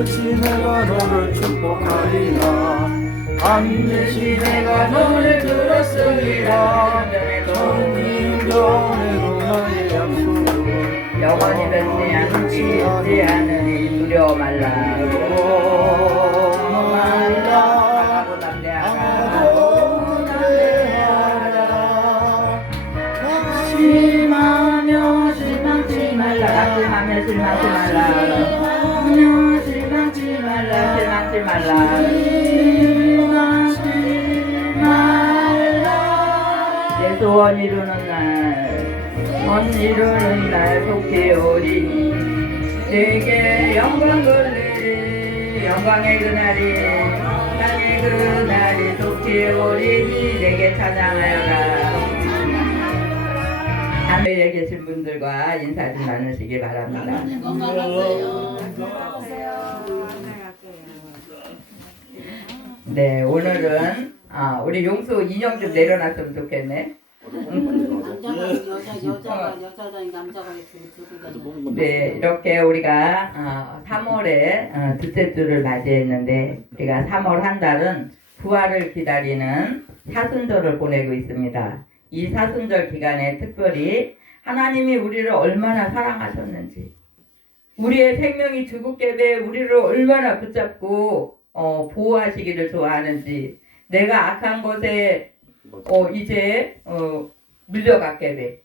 반드시 내가 너를 축복하리라. 반드시 내가 너를 들었으리라. 전인전에도 나의 약속을 영원히 변치 않지 않으니 두려워 말라. 하고 담대하라. 낙심하며 실망치 말라. 낙심하며 실망치 말라. 실망치 말라. 실망치 말라. 예수 원 이루는 날 속히 오리니 내게 영광 돌리리. 영광의 그날이 속히 오리니 내게 찬양하여라. 하늘에 계신 분들과 인사 좀 나누시기 바랍니다. 네, 오늘은 우리 용수 인형 좀 내려놨으면 좋겠네. 네, 이렇게 우리가 3월에 둘째 주를 맞이했는데, 우리가 3월 한 달은 부활을 기다리는 사순절을 보내고 있습니다. 이 사순절 기간에 특별히 하나님이 우리를 얼마나 사랑하셨는지, 우리의 생명이 죽을게에 우리를 얼마나 붙잡고 보호하시기를 좋아하는지, 내가 악한 것에 이제 물려가게 돼.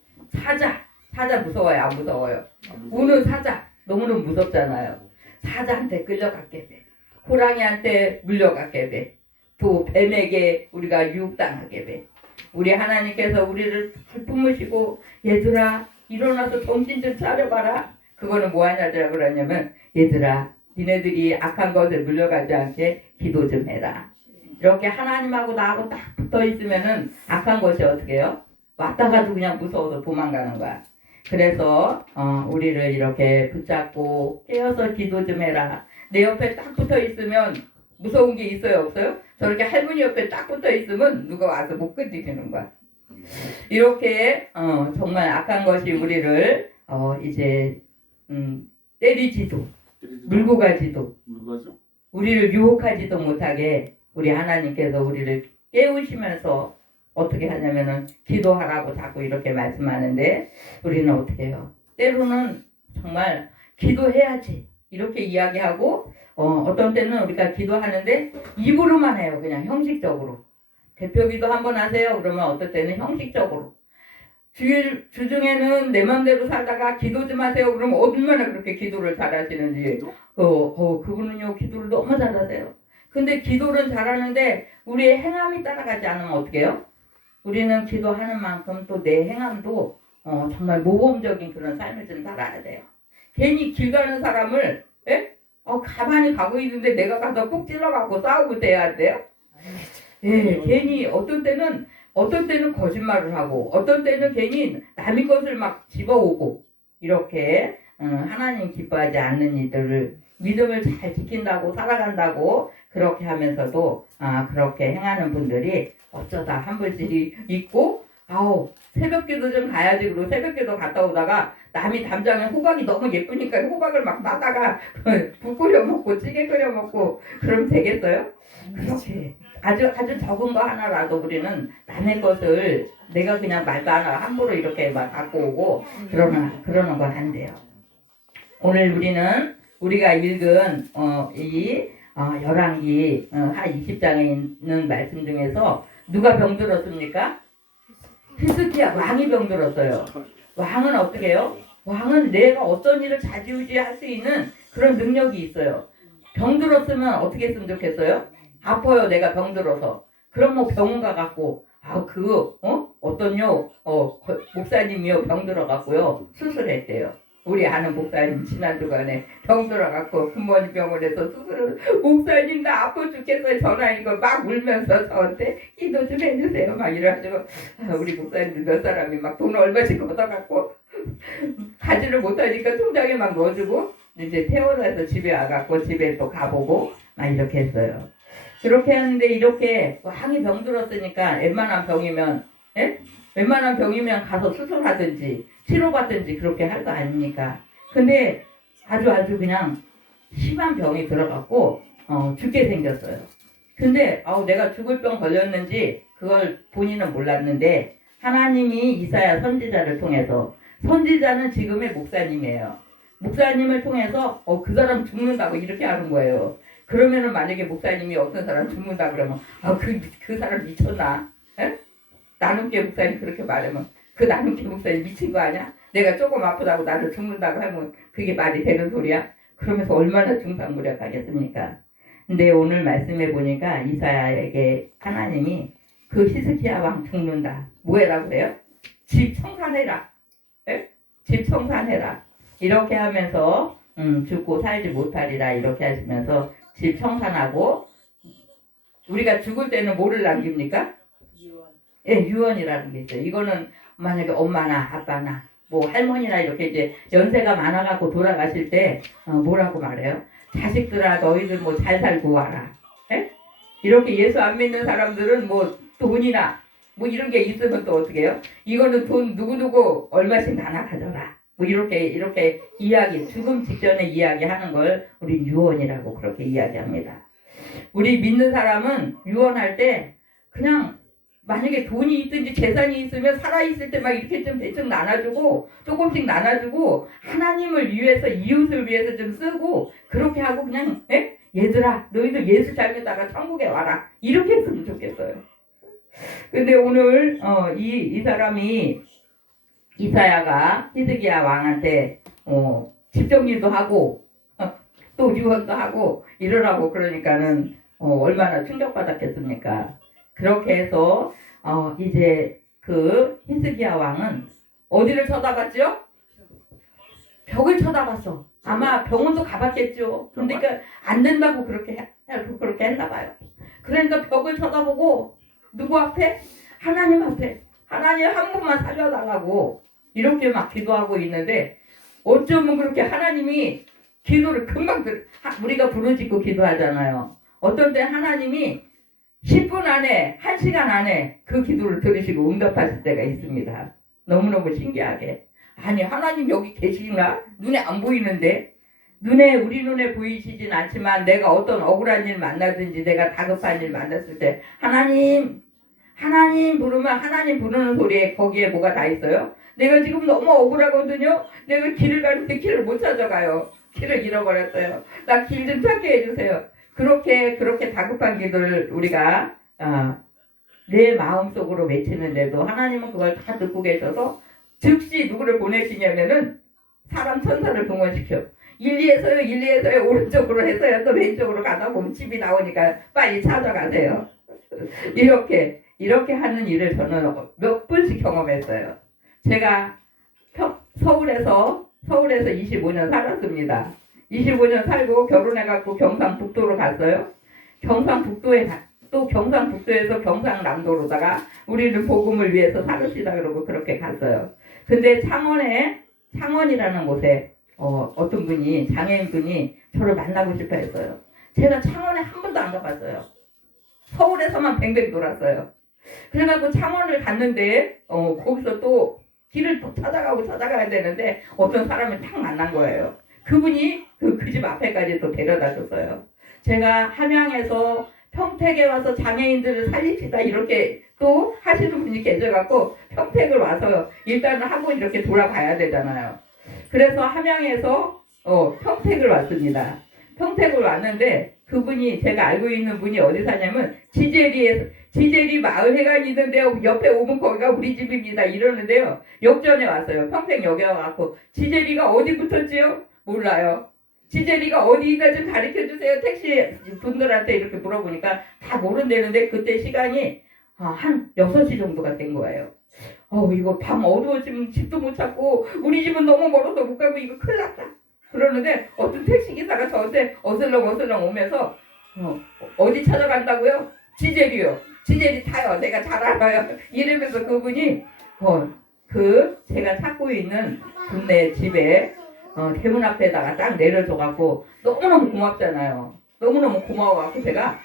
사자 무서워요, 안 무서워요? 우는 사자 너무너무 무섭잖아요. 사자한테 끌려가게 돼. 호랑이한테 물려가게 돼. 또 뱀에게 우리가 유혹당하게 돼. 우리 하나님께서 우리를 품으시고, 얘들아 일어나서 정신 좀 차려봐라. 그거는 뭐 하냐고 그러냐면, 얘들아 니네들이 악한 것을 물려가지 않게 기도 좀 해라. 이렇게 하나님하고 나하고 딱 붙어 있으면은 악한 것이 어떻게 해요? 왔다가도 그냥 무서워서 도망가는 거야. 그래서 우리를 이렇게 붙잡고 깨어서 기도 좀 해라. 내 옆에 딱 붙어 있으면 무서운 게 있어요, 없어요? 저렇게 할머니 옆에 딱 붙어 있으면 누가 와서 못 건드리는 거야. 이렇게 정말 악한 것이 우리를 이제 때리지도 물고 가지도 우리를 유혹하지도 못하게 우리 하나님께서 우리를 깨우시면서 어떻게 하냐면은 기도하라고 자꾸 이렇게 말씀하는데, 우리는 어떻게 해요? 때로는 정말 기도해야지 이렇게 이야기하고, 어떤 때는 우리가 기도하는데 입으로만 해요. 그냥 형식적으로. 대표기도 한번 하세요. 그러면 어떨 때는 형식적으로. 주중에는 내 맘대로 살다가 기도 좀 하세요. 그러면 얼마나 그렇게 기도를 잘하시는지. 그분은요 기도를 너무 잘하세요. 근데 기도는 잘하는데 우리의 행함이 따라가지 않으면 어떻게 해요? 우리는 기도하는 만큼 또 내 행함도 정말 모범적인 그런 삶을 좀 살아야 돼요. 괜히 길 가는 사람을 가만히 가고 있는데 내가 가서 꼭 찔러갖고 싸우고 돼야 돼요? 예, 괜히 어떤 때는 거짓말을 하고, 어떤 때는 괜히 남의 것을 막 집어오고, 이렇게 하나님 기뻐하지 않는 이들을 믿음을 잘 지킨다고 살아간다고 그렇게 하면서도 그렇게 행하는 분들이 어쩌다 한 분들이 있고, 새벽기도 좀 가야지 그러고 새벽기도 갔다 오다가 남이 담장에 호박이 너무 예쁘니까 호박을 막 따다가 국 끓여 먹고 찌개 끓여 먹고 그러면 되겠어요? 그렇게 아주 적은 거 하나라도 우리는 남의 것을 내가 그냥 말도 안 하고 함부로 이렇게 막 갖고 오고 그러는 건 안 돼요. 오늘 우리가 읽은 이 열왕기 하 20장에 있는 말씀 중에서 누가 병들었습니까? 히스기야 왕이 병들었어요. 왕은 어떻게 해요? 왕은 내가 어떤 일을 좌지우지할 수 있는 그런 능력이 있어요. 병들었으면 어떻게 했으면 좋겠어요? 아파요, 내가 병들어서. 그럼 뭐 병원 가갖고 어떤요 목사님이요 병들어갖고요 수술했대요. 우리 아는 목사님 지난주간에 병들어갖고 부모님 병원에서 수술을, 목사님 나 아파 죽겠어요 전화니까 막 울면서 저한테 기도 좀 해주세요 막 이래가지고 우리 목사님들 몇 사람이 막 돈 얼마씩 걷어갖고 가지를 못하니까 통장에 막 넣어주고 이제 퇴원해서 집에 와갖고 집에 또 가보고 막 이렇게 했어요. 그렇게 하는데 이렇게 왕이 병들었으니까 웬만한 병이면 가서 수술하든지 치료받든지 그렇게 할 거 아닙니까? 근데 아주 그냥 심한 병이 들어갔고 죽게 생겼어요. 근데 내가 죽을 병 걸렸는지 그걸 본인은 몰랐는데 하나님이 이사야 선지자를 통해서, 선지자는 지금의 목사님이에요. 목사님을 통해서 그 사람 죽는다고 이렇게 하는 거예요. 그러면은 만약에 목사님이 어떤 사람 죽는다 그러면 그 사람 미쳤나? 에? 나눔계 목사님 그렇게 말하면 그 나눔계 목사님 미친 거 아니야? 내가 조금 아프다고 나를 죽는다고 하면 그게 말이 되는 소리야? 그러면서 얼마나 중상무력하겠습니까? 근데 오늘 말씀해 보니까 이사야에게 하나님이 그 히스기야 왕 죽는다. 뭐 해라 그래요? 집 청산해라. 에? 집 청산해라. 이렇게 하면서 죽고 살지 못하리라 이렇게 하시면서 집 청산하고, 우리가 죽을 때는 뭐를 남깁니까? 예, 유언이라는 게 있어요. 이거는 만약에 엄마나 아빠나 뭐 할머니나 이렇게 이제 연세가 많아갖고 돌아가실 때 뭐라고 말해요? 자식들아 너희들 뭐 잘 살고 와라. 예? 이렇게 예수 안 믿는 사람들은 뭐 돈이나 뭐 이런 게 있으면 또 어떻게 해요? 이거는 돈 누구누구 얼마씩 나눠 가져라. 뭐 이렇게 이야기, 죽음 직전에 이야기하는 걸 우리 유언이라고 그렇게 이야기합니다. 우리 믿는 사람은 유언할 때 그냥 만약에 돈이 있든지 재산이 있으면 살아있을 때 막 이렇게 좀 대충 나눠주고 조금씩 나눠주고 하나님을 위해서 이웃을 위해서 좀 쓰고 그렇게 하고 그냥 얘들아 너희들 예수 잘 믿다가 천국에 와라 이렇게 했으면 좋겠어요. 근데 오늘 이 사람이 이사야가 히스기야 왕한테 집 정리도 하고 또 유언도 하고 이러라고 그러니까는 얼마나 충격받았겠습니까? 그렇게 해서 이제 그 히스기야 왕은 어디를 쳐다봤죠? 벽을 쳐다봤어. 아마 병원도 가봤겠죠. 근데 그러니까 안 된다고 그렇게 했나 봐요. 그러니까 벽을 쳐다보고 누구 앞에? 하나님 앞에. 하나님 한 분만 살려달라고 이렇게 막 기도하고 있는데 어쩌면 그렇게 하나님이 기도를 금방 우리가 부르짖고 기도하잖아요. 어떤 때 하나님이 10분 안에 1시간 안에 그 기도를 들으시고 응답하실 때가 있습니다. 너무너무 신기하게. 아니 하나님 여기 계시나? 눈에 안 보이는데 우리 눈에 보이시진 않지만 내가 어떤 억울한 일 만나든지 내가 다급한 일 만났을 때 하나님 부르면 하나님 부르는 소리에 거기에 뭐가 다 있어요? 내가 지금 너무 억울하거든요. 내가 길을 가는데 길을 못 찾아가요. 길을 잃어버렸어요. 나 길 좀 찾게 해주세요. 그렇게 다급한 기도를 우리가 내 마음속으로 외치는데도 하나님은 그걸 다 듣고 계셔서 즉시 누구를 보내시냐면은 사람 천사를 동원시켜. 일리에서요 오른쪽으로 해서요 또 왼쪽으로 가다 보면 집이 나오니까 빨리 찾아가세요. 이렇게 하는 일을 저는 몇 번씩 경험했어요. 제가 서울에서 25년 살았습니다. 25년 살고 결혼해갖고 경상북도로 갔어요. 경상북도에서 경상남도로다가 우리는 복음을 위해서 살읍시다 그러고 그렇게 갔어요. 근데 창원이라는 곳에 어떤 분이 장애인분이 저를 만나고 싶어 했어요. 제가 창원에 한 번도 안 가봤어요. 서울에서만 뱅뱅 돌았어요. 그래가지고 창원을 갔는데 거기서 또 길을 또 찾아가야 되는데 어떤 사람을 딱 만난 거예요. 그분이 그 집 앞에까지 또 데려다 줬어요. 제가 함양에서 평택에 와서 장애인들을 살립시다 이렇게 또 하시는 분이 계셔갖고 평택을 와서 일단은 한번 이렇게 돌아봐야 되잖아요. 그래서 함양에서 평택을 왔습니다. 평택을 왔는데 그분이 제가 알고 있는 분이 어디 사냐면 지제리 마을회관이 있는데요. 옆에 오면 거기가 우리 집입니다. 이러는데요. 역전에 왔어요. 평택역에 와갖고 지제리가 어디 붙었지요? 몰라요. 지제리가 어디 있나 좀 가르쳐주세요. 택시 분들한테 이렇게 물어보니까 다 모른다는데 그때 시간이 한 6시 정도가 된 거예요. 이거 밤 어두워지면 집도 못 찾고 우리 집은 너무 멀어서 못 가고 이거 큰일 났다. 그러는데 어떤 택시기사가 저한테 어슬렁 오면서 어디 찾아간다고요? 지제리요. 지제리 타요. 내가 잘 알아요. 이러면서 그분이 제가 찾고 있는 동네 집에 대문 앞에다가 딱 내려줘갖고 너무너무 고맙잖아요. 너무너무 고마워갖고 제가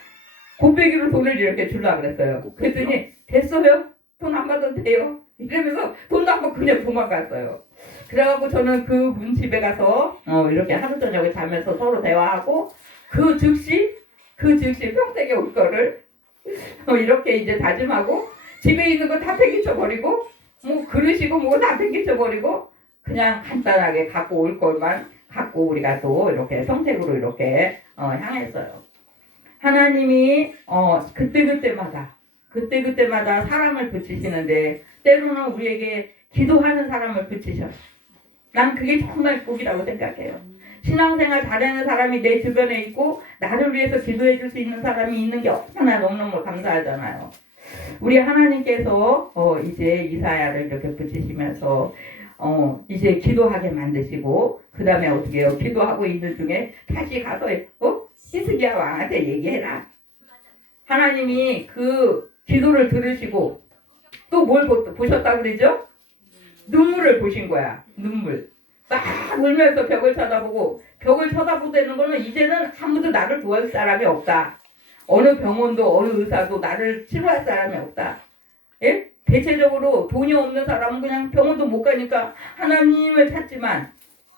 곱빼기로 돈을 이렇게 주려고 그랬어요. 그랬더니 됐어요? 돈 안 받아도 돼요? 이러면서 돈도 안 받고 그냥 도망갔어요. 그래갖고 저는 그분 집에 가서 이렇게 하루 저녁에 자면서 서로 대화하고 그 즉시 평택에 올 거를 이렇게 이제 다짐하고 집에 있는 거 다 폐기쳐 버리고 뭐 그릇이고 뭐 다 폐기쳐 버리고 그냥 간단하게 갖고 올 것만 갖고 우리가 또 이렇게 평택으로 이렇게 향했어요. 하나님이 그때마다 사람을 붙이시는데 때로는 우리에게 기도하는 사람을 붙이셔. 난 그게 정말 복이라고 생각해요. 신앙생활 잘하는 사람이 내 주변에 있고 나를 위해서 기도해 줄 수 있는 사람이 있는 게 얼마나 너무너무 감사하잖아요. 우리 하나님께서 이제 이사야를 이렇게 붙이시면서 이제 기도하게 만드시고 그 다음에 어떻게 해요? 기도하고 있는 중에 다시 가서 히스기야 왕한테 얘기해라. 하나님이 그 기도를 들으시고 또 뭘 보셨다고 그러죠? 눈물을 보신 거야. 눈물. 막 울면서 벽을 쳐다보되는 거는 이제는 아무도 나를 도와줄 사람이 없다. 어느 병원도 어느 의사도 나를 치료할 사람이 없다. 예? 대체적으로 돈이 없는 사람은 그냥 병원도 못 가니까 하나님을 찾지만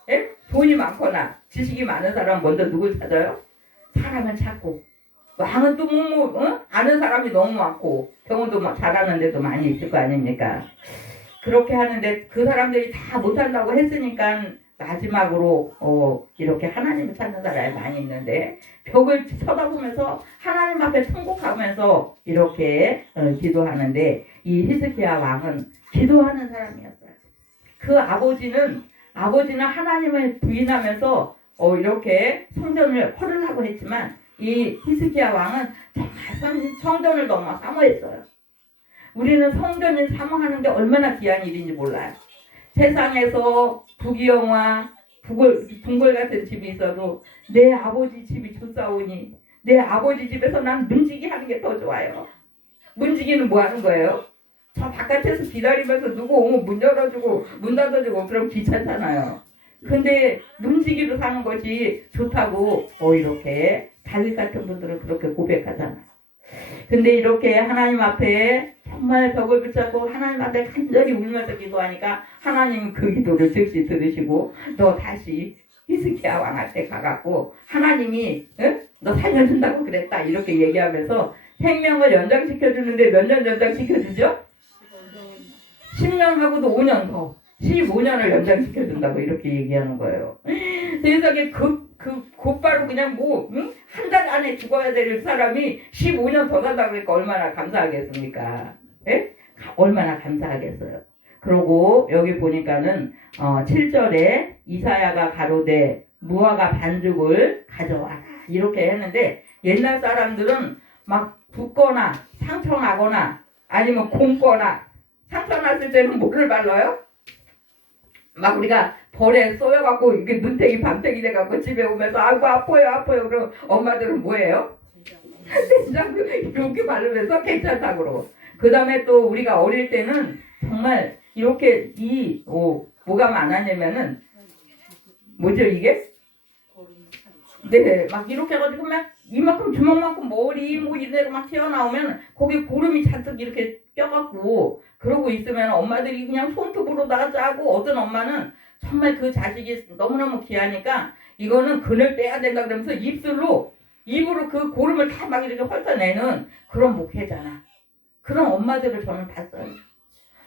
예? 돈이 많거나 지식이 많은 사람은 먼저 누굴 찾아요? 사람을 찾고 왕은 또 아는 사람이 너무 많고 병원도 잘하는 데도 많이 있을 거 아닙니까? 그렇게 하는데 그 사람들이 다 못한다고 했으니까 마지막으로 이렇게 하나님을 찾는 사람이 많이 있는데 벽을 쳐다보면서 하나님 앞에 통곡하면서 이렇게 기도하는데 이 히스기야 왕은 기도하는 사람이었어요. 그 아버지는 하나님을 부인하면서 이렇게 성전을 헐으려고 했지만 이 히스기야 왕은 정말 성전을 너무 사모했어요. 우리는 성전을 사모하는 게 얼마나 귀한 일인지 몰라요. 세상에서 부귀영화, 궁궐 같은 집이 있어도 내 아버지 집이 좋사오니 내 아버지 집에서 난 문지기 하는 게 더 좋아요. 문지기는 뭐 하는 거예요? 저 바깥에서 기다리면서 누구 오면 문 열어주고 문 닫아주고 그럼 귀찮잖아요. 근데 문지기로 사는 것이 좋다고 이렇게 다윗 같은 분들은 그렇게 고백하잖아요. 근데 이렇게 하나님 앞에 정말 벽을 붙잡고 하나님 앞에 간절히 울면서 기도하니까 하나님은 그 기도를 즉시 들으시고 너 다시 히스기야 왕한테 가갖고 하나님이 너 살려준다고 그랬다 이렇게 얘기하면서 생명을 연장시켜주는데 몇 년 연장시켜주죠? 10년하고도 5년 더 15년을 연장시켜준다고 이렇게 얘기하는 거예요. 세상에 곧바로 그냥 한 달 안에 죽어야 될 사람이 15년 더 산다고 그러니까 얼마나 감사하겠습니까? 예? 얼마나 감사하겠어요. 그리고 여기 보니까는 7절에 이사야가 가로되 무화과 반죽을 가져와라 이렇게 했는데 옛날 사람들은 막 붓거나 상처나거나 아니면 곰거나 상처 났을 때는 뭐를 발라요? 막 우리가 벌에 쏘여갖고 이게 눈탱이 밤탱이 돼갖고 집에 오면서 아이고 아파요 그럼 엄마들은 뭐예요? 된장 이렇게 바르면서 괜찮다고 그러고 그 다음에 또 우리가 어릴 때는 정말 이렇게 뭐가 많았냐면은 뭐죠 이게? 네, 막 이렇게 해가지고 막 이만큼 주먹만큼 머리 이대로 막 튀어나오면 거기 고름이 잔뜩 이렇게 껴갖고 그러고 있으면 엄마들이 그냥 손톱으로다가 짜고 어떤 엄마는 정말 그 자식이 너무너무 귀하니까 이거는 그늘 빼야 된다 그러면서 입으로 그 고름을 다 막 이렇게 헐쳐내는 그런 목회잖아. 그런 엄마들을 저는 봤어요.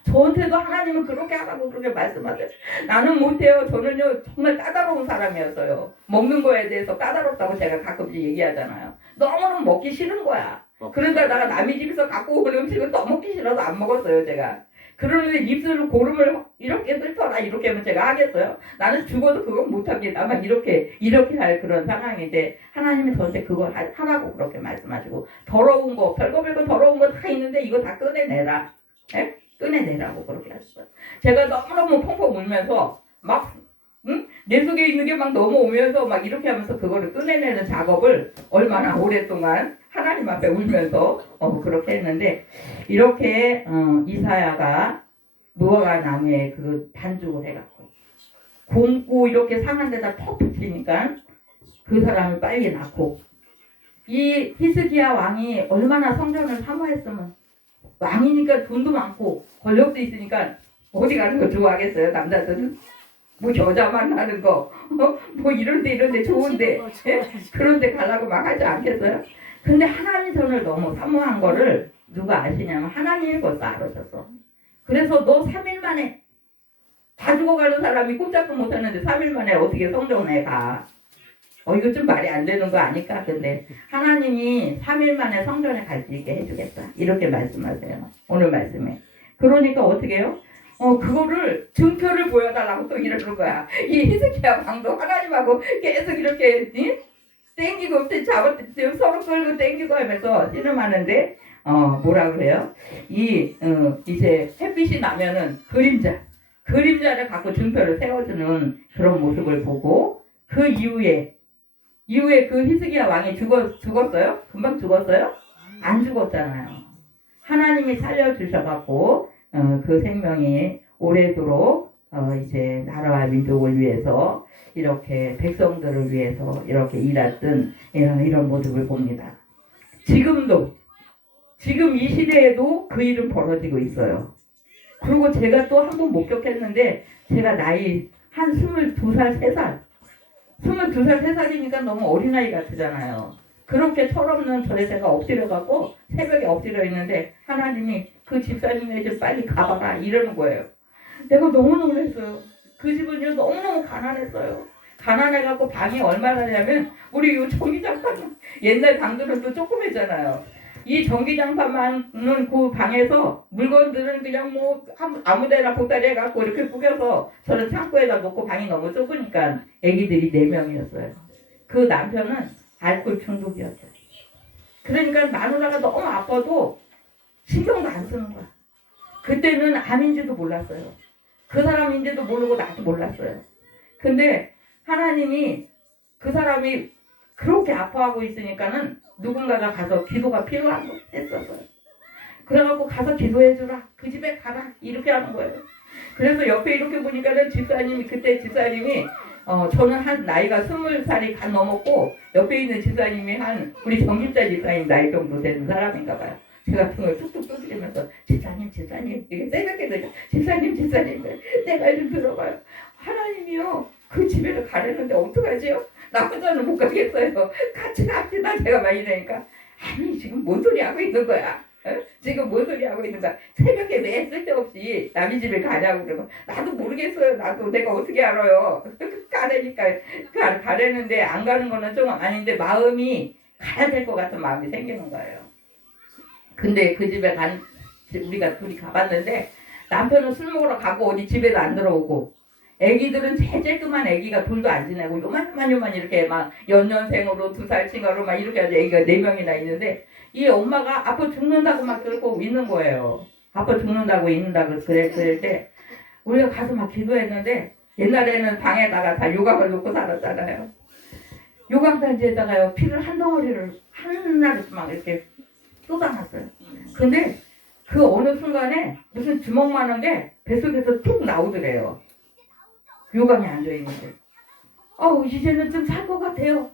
저한테도 하나님은 그렇게 하라고 그렇게 말씀하세요. 나는 못해요. 저는요 정말 까다로운 사람이었어요. 먹는 거에 대해서 까다롭다고 제가 가끔씩 얘기하잖아요. 너무너무 먹기 싫은 거야. 그러다가 남의 집에서 갖고 온 음식은 더 먹기 싫어서 안 먹었어요 제가. 그러는데 입술로 고름을 이렇게 훑어라 이렇게 하면 제가 하겠어요? 나는 죽어도 그건 못합니다만 이렇게 할 그런 상황인데 하나님이 저한테 그걸 하라고 그렇게 말씀하시고 더러운 거 별거 더러운 거 다 있는데 이거 다 꺼내내라. 에? 꺼내내라고 그렇게 하셨어요. 제가 너무너무 펑펑 울면서 내 속에 있는 게 막 넘어오면서 막 이렇게 하면서 그거를 꺼내내는 작업을 얼마나 오랫동안 하나님 앞에 울면서 그렇게 했는데 이렇게 이사야가 무화과 나무에 그 반죽을 해갖고 곰고 이렇게 상한 데다 턱 붙이니까 그 사람을 빨리 낳고 이 히스기야 왕이 얼마나 성전을 사모했으면 왕이니까 돈도 많고 권력도 있으니까 어디 가는 거 좋아하겠어요 남자들은? 뭐 여자 만나는 거, 뭐 이런데 좋은데, 예? 그런데 가려고 막 하지 않겠어요? 근데 하나님 선을 너무 사모한 거를 누가 아시냐면 하나님이 벌써 알아셨어. 그래서 너 3일 만에 다 죽어가는 사람이 꼼짝도 못하는데 3일 만에 어떻게 성전에 가? 이거 좀 말이 안 되는 거 아니까? 근데 하나님이 3일 만에 성전에 갈 수 있게 해주겠다. 이렇게 말씀하세요. 오늘 말씀에. 그러니까 어떻게 해요? 그거를 증표를 보여달라고 또 이러는 거야. 이 히스기야 왕도 하나님하고 계속 이렇게 땡기고 서로 끌고 땡기고 하면서 씨름하는데 뭐라 그래요? 이제 햇빛이 나면은 그림자를 갖고 증표를 세워주는 그런 모습을 보고 그 이후에 그 히스기야 왕이 죽었어요? 금방 죽었어요? 안 죽었잖아요. 하나님이 살려주셔갖고 그 생명이 오래도록 이제 나라와 민족을 위해서 이렇게 백성들을 위해서 이렇게 일했던 이런 모습을 봅니다. 지금 이 시대에도 그 일은 벌어지고 있어요. 그리고 제가 또 한 번 목격했는데 제가 나이 한 22살, 3살 22살, 3살이니까 너무 어린아이 같잖아요. 그렇게 철없는 저에 제가 엎드려갖고 새벽에 엎드려 있는데 하나님이 그 집사님네 집 빨리 가봐라 이러는 거예요. 내가 너무 놀랐어요. 그 집은 너무너무 가난했어요. 가난해갖고 방이 얼마나냐면 우리 이 전기장판 옛날 방들은 또 조그매잖아요. 이 전기장판만은 그 방에서 물건들은 그냥 뭐 아무데나 보따리 해갖고 이렇게 꾸겨서 저는 창고에다 놓고 방이 너무 좁으니까 애기들이 4명이었어요. 그 남편은 알코올 중독이었어요. 그러니까 마누라가 너무 아파도 신경도 안 쓰는 거야. 그때는 암인지도 몰랐어요. 그 사람인지도 모르고 나도 몰랐어요. 근데 하나님이 그 사람이 그렇게 아파하고 있으니까는 누군가가 가서 기도가 필요한 거 했었어요. 그래갖고 가서 기도해주라. 그 집에 가라. 이렇게 하는 거예요. 그래서 옆에 이렇게 보니까는 그때 집사님이 저는 한 나이가 20살이 간 넘었고 옆에 있는 집사님이 우리 정집자 집사님 나이 정도 되는 사람인가 봐요. 제가 등을 툭툭 두드리면서 집사님 이게 새벽에 집사님 내가 좀 들어봐요. 하나님이요 그 집에를 가려는데 어떡하지요? 나 혼자는 못 가겠어요. 같이 갑시다. 제가 막 이러니까 아니 지금 뭔 소리 하고 있는 거야? 지금 뭔 소리 하고 있는 거야? 새벽에 왜 쓸데없이 남의 집에 가냐고 그러면 나도 모르겠어요. 나도 내가 어떻게 알아요? 가려는데 안 가는 거는 좀 아닌데 마음이 가야 될 것 같은 마음이 생기는 거예요. 근데 그 집에 우리가 둘이 가봤는데 남편은 술 먹으러 가고 어디 집에도 안 들어오고 애기들은 제일 쬐끄만 애기가 둘도 안 지내고 요만 이렇게 막 연년생으로 2살 칭하로 막 이렇게 아주 애기가 4명이나 있는데 이 엄마가 아빠 죽는다고 막 그러고 있는 거예요. 아빠 죽는다고 그럴 때 우리가 가서 막 기도했는데 옛날에는 방에다가 다 요강을 놓고 살았잖아요. 요강단지에다가요 피를 한 덩어리를 하나를 막 이렇게 쏟아놨어요. 근데 그 어느 순간에 무슨 주먹만한 게 뱃속에서 툭 나오더래요. 요강에 앉아있는데 이제는 좀 살 것 같아요.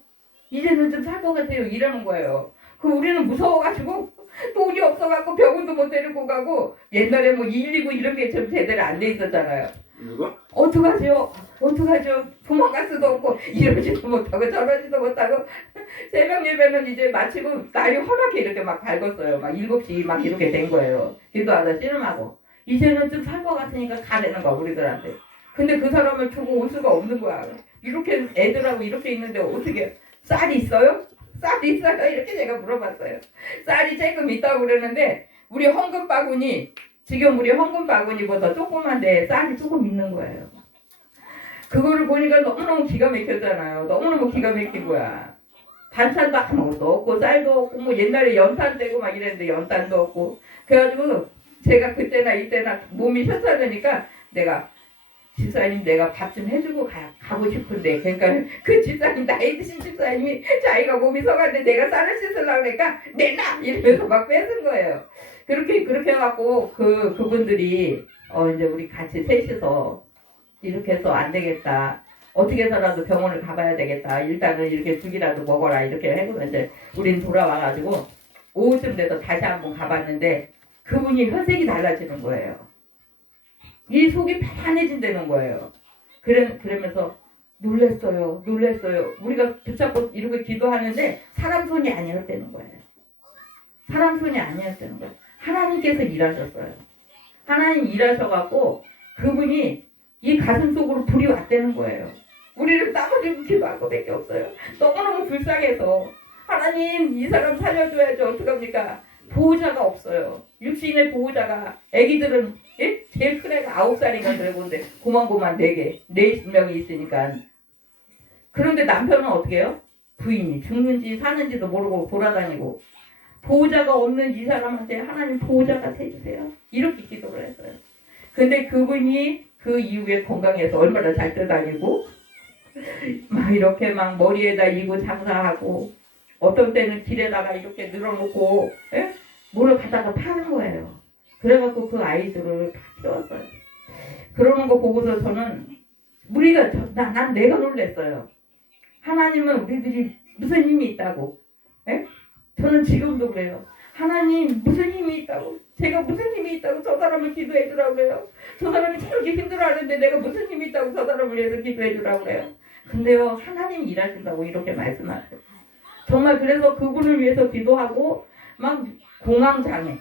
이러는 거예요. 우리는 무서워가지고 돈이 없어갖고 병원도 못 데리고 가고 옛날에 뭐 119 이런 게 좀 제대로 안 돼 있었잖아요. 누가? 어떡하죠? 도망갈 수도 없고 이러지도 못하고 저러지도 못하고 새벽 예배는 이제 마치고 날이 허옇게 이렇게 막 밝았어요. 막 7시 막 이렇게 된 거예요. 기도하다 씨름하고 이제는 좀 살 것 같으니까 가라는 거야 우리들한테. 근데 그 사람을 두고 올 수가 없는 거야. 이렇게 애들하고 이렇게 있는데 어떻게 쌀이 있어요? 이렇게 제가 물어봤어요. 쌀이 조금 있다고 그러는데 우리 헌금 바구니보다 조그만데 쌀이 조금 있는 거예요. 그거를 보니까 너무너무 기가 막혔잖아요. 너무너무 기가 막힌 거야. 반찬도 아무것도 없고 쌀도 없고 뭐 옛날에 연탄 떼고 막 이랬는데 연탄도 없고 그래가지고 제가 그때나 이때나 몸이 현찮으니까 집사님 내가 밥 좀 해주고 가고 싶은데 그러니까 그 집사님 나이 드신 집사님이 자기가 몸이 서갔는데 내가 쌀을 씻으려고 그러니까 내놔 이러면서 막 뺏은 거예요. 그렇게 해갖고 그분들이 이제 우리 같이 셋이서 이렇게 해서 안 되겠다. 어떻게 해서라도 병원을 가봐야 되겠다. 일단은 이렇게 죽이라도 먹어라 이렇게 해서 이제 우린 돌아와가지고 오후쯤 돼서 다시 한번 가봤는데 그분이 혈색이 달라지는 거예요. 이 속이 편안해진다는 거예요. 그러면서 놀랬어요. 우리가 붙잡고 이렇게 기도하는데 사람 손이 아니었다는 거예요. 사람 손이 아니었다는 거예요. 하나님께서 일하셨어요. 하나님 일하셔갖고 그분이 이 가슴 속으로 불이 왔다는 거예요. 우리를 따버리고 기도할 것밖에 없어요. 너무너무 불쌍해서 하나님 이 사람 살려줘야죠. 어떡합니까? 보호자가 없어요. 육신의 보호자가 애기들은 예? 제일 큰 애가 9살인가 그러는데 고만고만 4명이 있으니까. 그런데 남편은 어떻게 해요? 부인이 죽는지 사는지도 모르고 돌아다니고 보호자가 없는 이 사람한테 하나님 보호자가 해주세요. 이렇게 기도를 했어요. 근데 그분이 그 이후에 건강해서 얼마나 잘 떠다니고 막 이렇게 막 머리에다 이고 장사하고 어떤 때는 길에다가 이렇게 늘어놓고 예? 뭐를 갖다가 파는 거예요. 그래갖고 그 아이들을 다 키웠어요. 그러는 거 보고서 저는 난 내가 놀랬어요. 하나님은 우리들이 무슨 힘이 있다고. 예? 저는 지금도 그래요. 하나님 무슨 힘이 있다고. 제가 무슨 힘이 있다고 저 사람을 기도해 주라고 그래요. 저 사람이 저렇게 힘들어하는데 내가 무슨 힘이 있다고 저 사람을 위해서 기도해 주라고 그래요. 근데요 하나님 일하신다고 이렇게 말씀하세요. 정말 그래서 그분을 위해서 기도하고 막 공황장애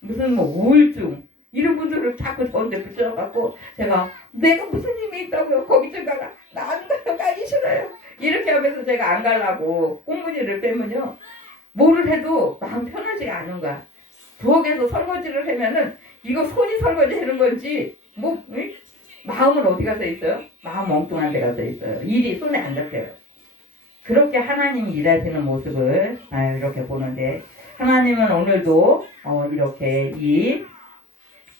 무슨 뭐 우울증 이런 분들을 자꾸 저한테 붙여갖고 제가 내가 무슨 힘이 있다고요. 거기 좀 가라. 나 안 가요. 가기 싫어요. 이렇게 하면서 제가 안 가려고 꽁무니를 빼면요. 뭐를 해도 마음 편하지가 않은 거야. 부엌에서 설거지를 하면은 이거 손이 설거지 하는 건지 뭐 응? 마음은 어디 가서 있어요? 마음 엉뚱한 데 가서 있어요. 일이 손에 안 잡혀요. 그렇게 하나님이 일하시는 모습을 이렇게 보는데 하나님은 오늘도 이렇게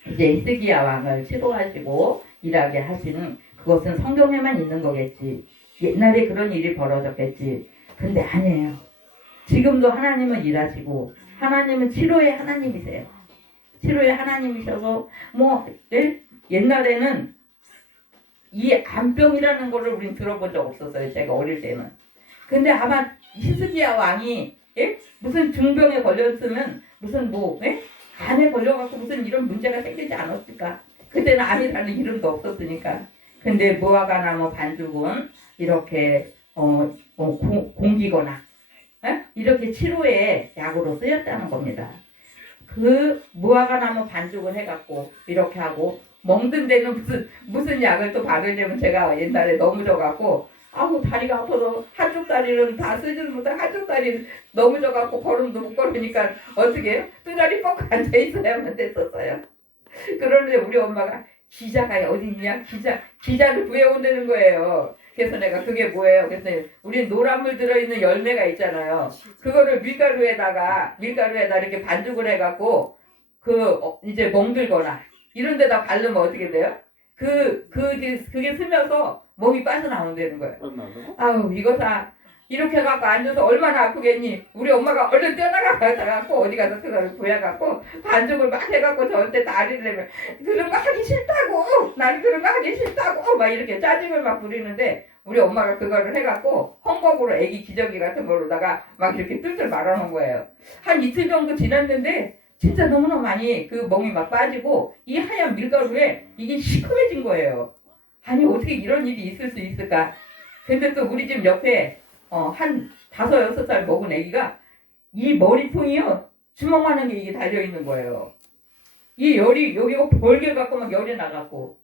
이제 히스기야 왕을 치도하시고 일하게 하시는 그것은 성경에만 있는 거겠지. 옛날에 그런 일이 벌어졌겠지. 근데 아니에요. 지금도 하나님은 일하시고 하나님은 치료의 하나님이세요. 치료의 하나님이셔서 뭐 옛날에는 이 암병이라는 거를 우린 들어본 적 없었어요. 제가 어릴 때는. 근데 아마 히스기야 왕이 무슨 중병에 걸렸으면 무슨 간에 걸려갖고 무슨 이런 문제가 생기지 않았을까. 그때는 암이라는 이름도 없었으니까. 근데 무화과나무 반죽은 이렇게 공기거나 이렇게 치료의 약으로 쓰였다는 겁니다. 그 무화과나무 반죽을 해갖고 이렇게 하고 먹는 데는 무슨 약을 또 바르냐면 제가 옛날에 넘어져갖고 다리가 아파서 한쪽 다리는 다 쓰지를 못해 한쪽 다리는 넘어져갖고 걸음도 못 걸으니까 어떻게 해요? 두 다리 뻗고 앉아있어야만 됐었어요. 그런데 우리 엄마가 기자가 어디 있냐? 기자를 구해온다는 거예요. 그래서 내가 그게 뭐예요? 그래서 우리 노란물 들어있는 열매가 있잖아요. 그거를 밀가루에다 이렇게 반죽을 해갖고 이제 멍들거나 이런 데다 바르면 어떻게 돼요? 그게 스며서 몸이 빠져나온다는 거예요. 아우 이거 다 이렇게 해갖고 앉아서 얼마나 아프겠니? 우리 엄마가 얼른 뛰어나가갖고 어디 가서 그걸 구해갖고 반죽을 막 해갖고 저한테 다리를 내면 그런 거 하기 싫다고 나는 그런 거 하기 싫다고 막 이렇게 짜증을 막 부리는데 우리 엄마가 그거를 해갖고 헝겊으로 애기 기저귀 같은 걸로다가 막 이렇게 뜰뜰 말아놓은 거예요. 한 이틀 정도 지났는데 진짜 너무너무 많이 그 멍이 막 빠지고 이 하얀 밀가루에 이게 시커매진 거예요. 아니 어떻게 이런 일이 있을 수 있을까? 근데 또 우리 집 옆에 한 5-6살 먹은 애기가 이 머리통이요 주먹만한 게 이게 달려있는 거예요. 이 열이 여기가 벌게 갖고 막 열이 나갖고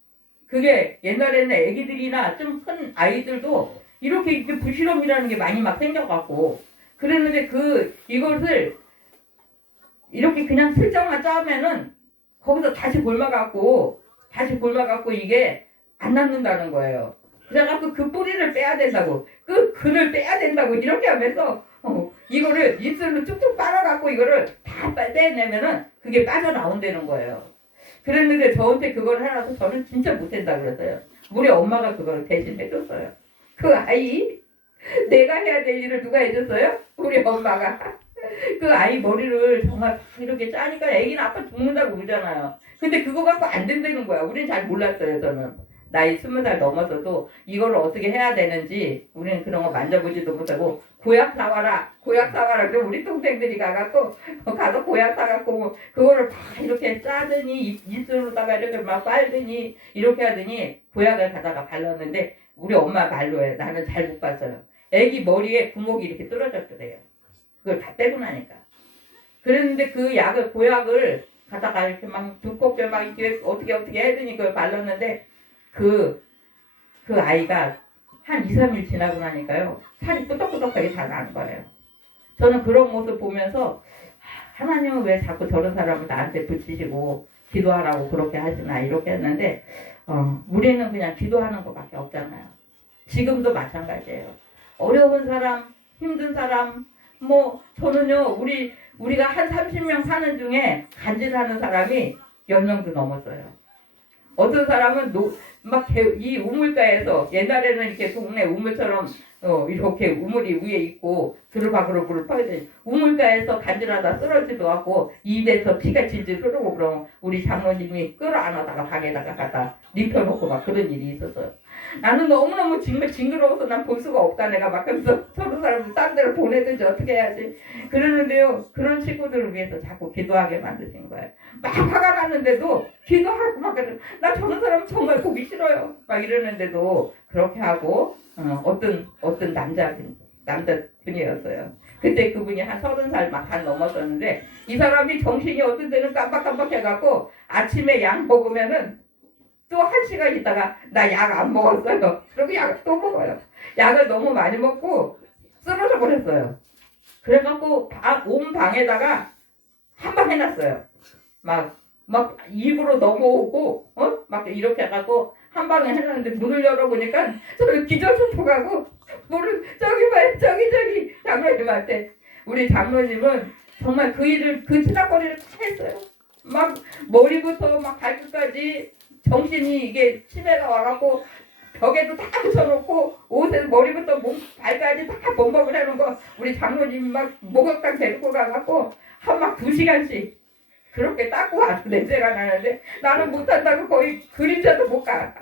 그게 옛날에는 애기들이나 좀 큰 아이들도 이렇게 부시럼이라는 게 많이 막 생겨갖고 그랬는데 이것을 이렇게 그냥 슬쩍만 짜면은 거기서 다시 골마갖고 이게 안 낫는다는 거예요. 그래갖고 그 뿌리를 빼야 된다고 그 글을 빼야 된다고 이렇게 하면서 이거를 입술로 툭툭 빨아갖고 이거를 다 빼내면은 그게 빠져나온다는 거예요. 그랬는데 저한테 그걸 해놔서 저는 진짜 못한다 그랬어요. 우리 엄마가 그걸 대신 해줬어요. 그 아이 내가 해야 될 일을 누가 해줬어요? 우리 엄마가. 그 아이 머리를 정말 이렇게 짜니까 애기는 아파 죽는다고 그러잖아요. 근데 그거 갖고 안 된다는 거야. 우린 잘 몰랐어요 저는. 나이 20살 넘어서도 이거를 어떻게 해야 되는지 우리는 그런 거 만져보지도 못하고 고약 사와라 고약 사와라 그럼 우리 동생들이 가갖고 가서 고약 사갖고 그거를 다 이렇게 짜더니 입술로다가 이렇게 막 빨더니 이렇게 하더니 고약을 가다가 발랐는데 우리 엄마 말로 해. 나는 잘 못 봤어요. 애기 머리에 구멍이 이렇게 뚫어졌더래요. 그걸 다 빼고 나니까. 그랬는데 그 약을 고약을 갖다가 이렇게 막 두껍게 막 이렇게 어떻게 해더니 그걸 발랐는데 그 아이가 한 2, 3일 지나고 나니까요. 살이 끄덕끄덕하게 다 나는 거예요. 저는 그런 모습 보면서 하나님은 왜 자꾸 저런 사람을 나한테 붙이시고 기도하라고 그렇게 하시나 이렇게 했는데 우리는 그냥 기도하는 것밖에 없잖아요. 지금도 마찬가지예요. 어려운 사람, 힘든 사람, 뭐 저는요 우리가 한 30명 사는 중에 간질하는 사람이 10명도 넘었어요. 어떤 사람은 막 이 우물가에서 옛날에는 이렇게 동네 우물처럼 이렇게 우물이 위에 있고 들어박으로 물을 퍼야 돼. 우물가에서 간질하다 쓰러지도 않고 입에서 피가 질질 흐르고 그러면 우리 장로님이 끌어안아다가 방에다가 갖다 눕혀놓고 막 그런 일이 있었어요. 나는 너무너무 징그러워서 난 볼 수가 없다. 내가 막 그래서 서로 사람들 딴 데로 보내든지 어떻게 해야지. 그러는데요. 그런 친구들을 위해서 자꾸 기도하게 만드신 거예요. 막 화가 났는데도 기도하고 막 나 저런 사람 정말 보기 싫어요. 막 이러는데도 그렇게 하고 어떤 남자분이었어요. 그때 그분이 한 30살 막 한 넘었었는데 이 사람이 정신이 어떤 때는 깜빡깜빡 해갖고 아침에 약 먹으면은 또 1시간 있다가 나 약 안 먹었어요. 그리고 약을 또 먹어요. 약을 너무 많이 먹고 쓰러져 버렸어요. 그래갖고 온 방에다가 한 방 해놨어요. 막 입으로 넘어오고 막 이렇게 해갖고 한 방에 해놨는데 문을 열어보니까 저를 기절초토하고 문을 저기 봐요 저기 장로님한테 우리 장로님은 정말 그 일을 그 치닫거리를 다 했어요. 막 머리부터 막 발끝까지 정신이 이게 치매가 와갖고 벽에도 다 붙여놓고 옷에 머리부터 발까지 다 범벅을 해놓은 거 우리 장로님 막 목욕탕 데리고 가갖고 한 막 2시간씩 그렇게 닦고 아주 냄새가 나는데 나는 못한다고 거의 그림자도 못 가.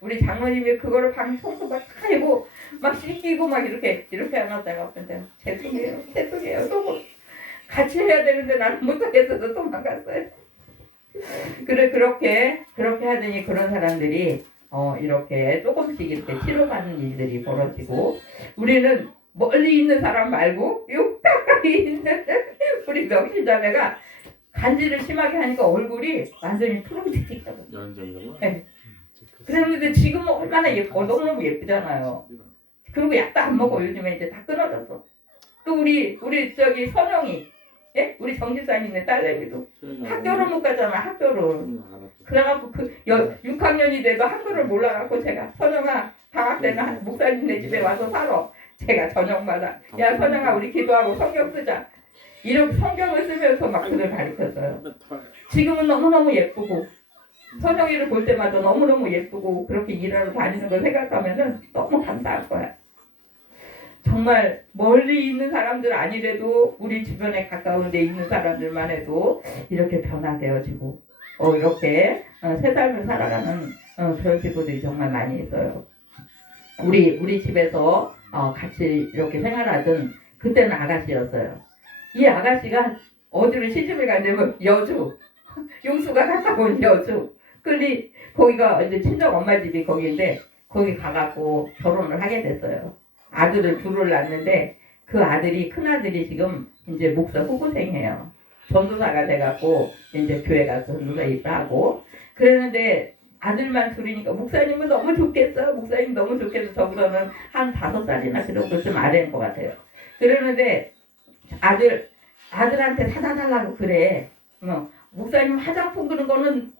우리 장로님이 그거를 방 청소 막 하고 막 씻기고 막 이렇게 해놨다가 근데 죄송해요 또 같이 해야 되는데 나는 못하겠어서 도망갔어요. 그렇게 하더니 그런 사람들이 이렇게 조금씩 이렇게 치료받는 일들이 벌어지고 우리는 멀리 있는 사람 말고 요 가까이 있는 우리 명실자매가 간질을 심하게 하니까 얼굴이 완전히 푸른색이거든요. 네. 그랬는데 지금은 얼마나 너무너무 예쁘잖아요. 그리고 약도 안 먹어. 요즘에 이제 다 끊어졌어. 또 우리 저기 선영이 예? 우리 정집사님네 딸내미도 학교를 못 가잖아. 학교를. 그래갖고 6학년이 돼도 한글을 몰라갖고 제가 선영아 방학 때는 목사님네 집에 와서 살아. 제가 저녁마다 야 선영아 우리 기도하고 성경 쓰자. 이렇게 성경을 쓰면서 막 글을 가르쳤어요. 지금은 너무너무 예쁘고 선영이를 볼 때마다 너무너무 예쁘고 그렇게 일하러 다니는 걸 생각하면은 너무 감사할 거야. 정말 멀리 있는 사람들 아니래도 우리 주변에 가까운 데 있는 사람들만 해도 이렇게 변화되어지고 이렇게 새 삶을 살아가는 그런 친구들이 정말 많이 있어요. 우리 집에서 같이 이렇게 생활하던 그때는 아가씨였어요. 이 아가씨가 어디로 시집을 갔냐면 여주 용수가 가까운 여주 거기가 이제 친정 엄마 집이 거기인데 거기 가갖고 결혼을 하게 됐어요. 아들을 둘을 낳았는데 그 아들이 큰아들이 지금 이제 목사 후보생이에요. 전도사가 돼갖고 이제 교회 가서 전도사 일을 하고 그랬는데 아들만 둘이니까 목사님은 너무 좋겠어. 목사님 너무 좋겠어. 저보다는 한 5살이나 그래도 좀 아래인 것 같아요. 그러는데 아들한테 사다 달라고 그래. 목사님 화장품 그런 거는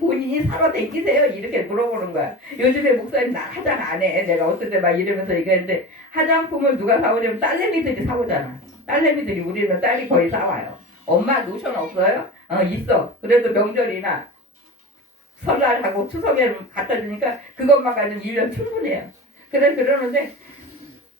본인이 사러 댕기세요? 이렇게 물어보는 거야. 요즘에 목사님 나 화장 안 해. 내가 어떨 때 막 이러면서 얘기했는데 화장품을 누가 사오냐면 딸내미들이 사오잖아. 딸내미들이 우리는 딸이 거의 사와요. 엄마 노션 없어요? 있어. 그래도 명절이나 설날하고 추석에 갖다 주니까 그것만 가지고 1년 충분해요. 그러는데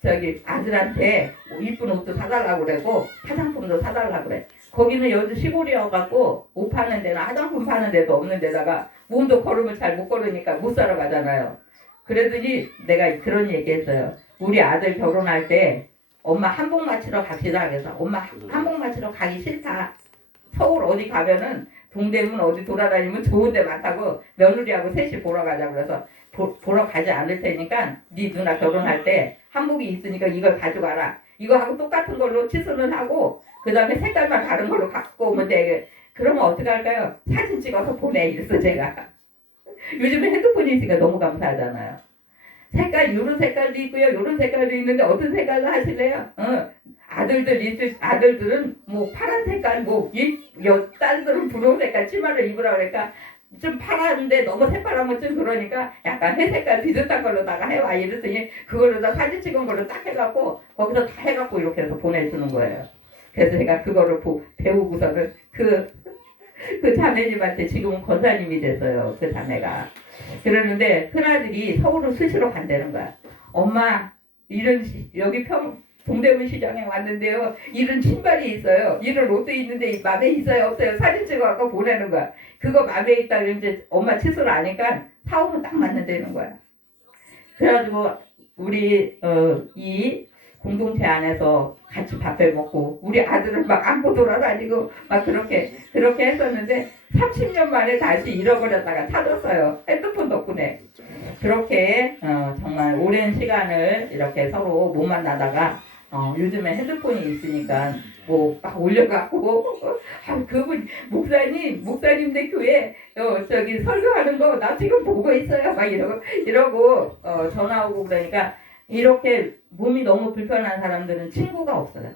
저기 아들한테 이쁜 옷도 사달라고 그러고 화장품도 사달라고 그래. 거기는 여주 시골이어갖고 옷 파는 데나 화장품 파는 데도 없는 데다가 몸도 걸음을 잘 못 걸으니까 못 살아가잖아요. 그러더니 내가 그런 얘기했어요. 우리 아들 결혼할 때 엄마 한복 맞추러 갑시다. 그래서 엄마 한복 맞추러 가기 싫다. 서울 어디 가면은 동대문 어디 돌아다니면 좋은 데 많다고 며느리하고 셋이 보러 가자고 그래서 보러 가지 않을 테니까 네 누나 결혼할 때 한복이 있으니까 이걸 가져가라. 이거하고 똑같은 걸로 치수는 하고 그 다음에 색깔만 다른 걸로 갖고 오면 돼. 그러면 어떡할까요? 사진 찍어서 보내 이랬어 제가. 요즘에 핸드폰이 있으니까 너무 감사하잖아요. 색깔 요런 색깔도 있고요. 요런 색깔도 있는데 어떤 색깔로 하실래요? 아들들은 뭐 파란 색깔 딸들은 분홍 색깔 치마를 입으라 그러니까 좀 파란데 너무 새파랗면 좀 그러니까 약간 회색깔 비슷한 걸로다가 해와 이랬더니 그걸로 다 사진 찍은 걸로 딱 해갖고 거기서 다 해갖고 이렇게 해서 보내주는 거예요. 그래서 제가 그거를 배우고서는 그 자매님한테 지금은 권사님이 됐어요. 그 자매가. 그러는데 큰아들이 서울을 수시로 간다는 거야. 엄마 여기 동대문 시장에 왔는데요. 이런 신발이 있어요. 이런 옷도 있는데 맘에 있어요 없어요? 사진 찍어갖고 보내는 거야. 그거 맘에 있다 이제 엄마 치수를 아니까 사오면 딱 맞는다는 거야. 그래가지고 우리 이 공동체 안에서 같이 밥을 먹고 우리 아들은 막 안고 돌아다니고 막 그렇게 했었는데 30년 만에 다시 잃어버렸다가 찾았어요. 핸드폰 덕분에. 그렇게 정말 오랜 시간을 이렇게 서로 못 만나다가 요즘에 핸드폰이 있으니까 뭐 막 올려갖고 그분 목사님네 교회 저기 설교하는 거 나 지금 보고 있어요 막 이러고 전화 오고 그러니까 이렇게 몸이 너무 불편한 사람들은 친구가 없어요.